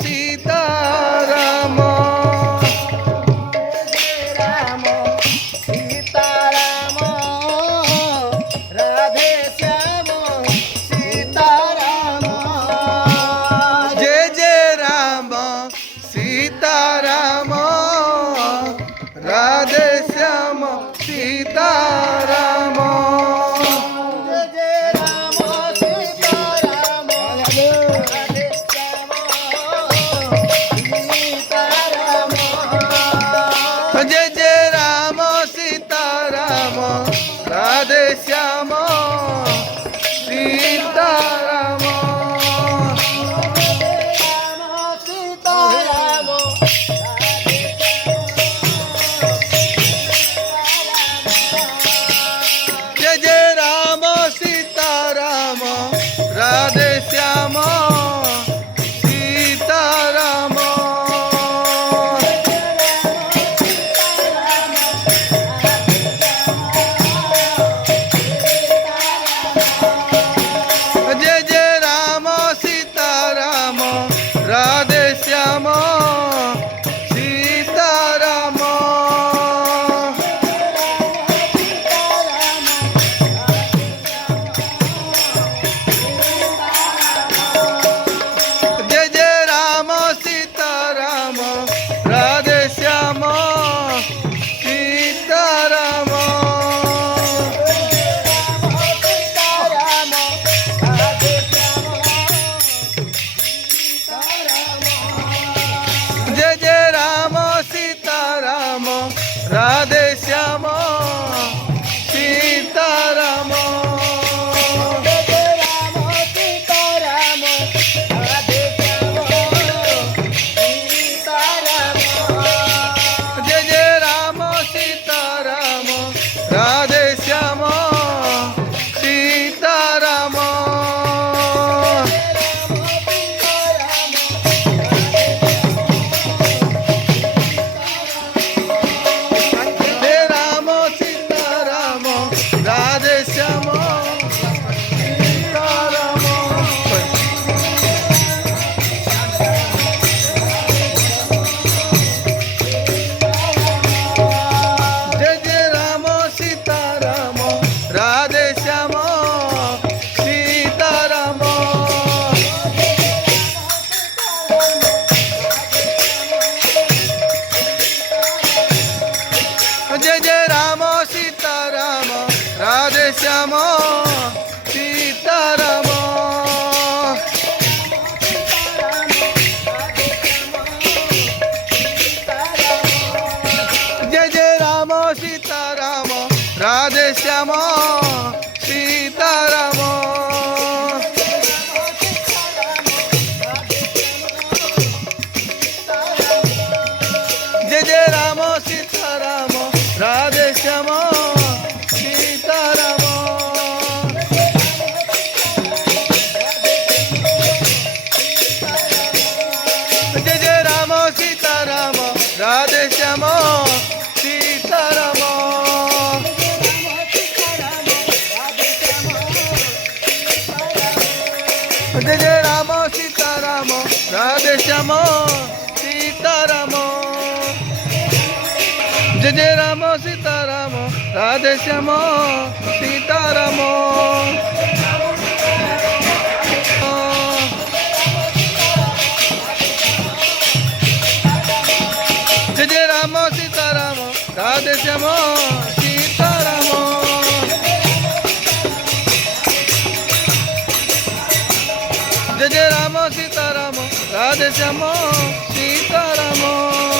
Sitaram Ram Sitaram Radhe Shyam Sitaram Jai Jai Ram Sitaram Radhe Shyam Sitaram Jai Ram Sitaram Radhe Shyam Sitaram Jai Jai Ram Sitaram Radhe Shyam Sitaram Jai Jai Ram Sitaram Radhe Shyam Sitaram Jai Jai Ram Sitaram Radhe Shyam Sitaram Jai Jai Ram Sitaram Radhe Shyam Sitaram Jai Jai Ram Sitaram Radhe Shyam Sitaram Jai Jai Ram Sitaram Radhe Shyam Sitaram Jai Ram Sitaram Radhe Shyam Sitaram Jai Jai Ram Sitaram Radhe Shyam Sitaram Jai Jai Ram Sitaram Radhe Shyam Sitaram Jai Jai Ram Sitaram Radhe Shyam Sitaram Jai Jai Ram Sitaram Radhe Shyam Sitaram Jai Jai Ram Sitaram Radhe Shyam Sitaram Jai Jai Ram Sitaram Radhe Shyam Sitaram Jai Jai Ram Sitaram Radhe Shyam Sitaram Jai Jai Ram Sitaram Radhe Shyam Sitaram Jai Jai Ram Sitaram Radhe Shyam Sitaram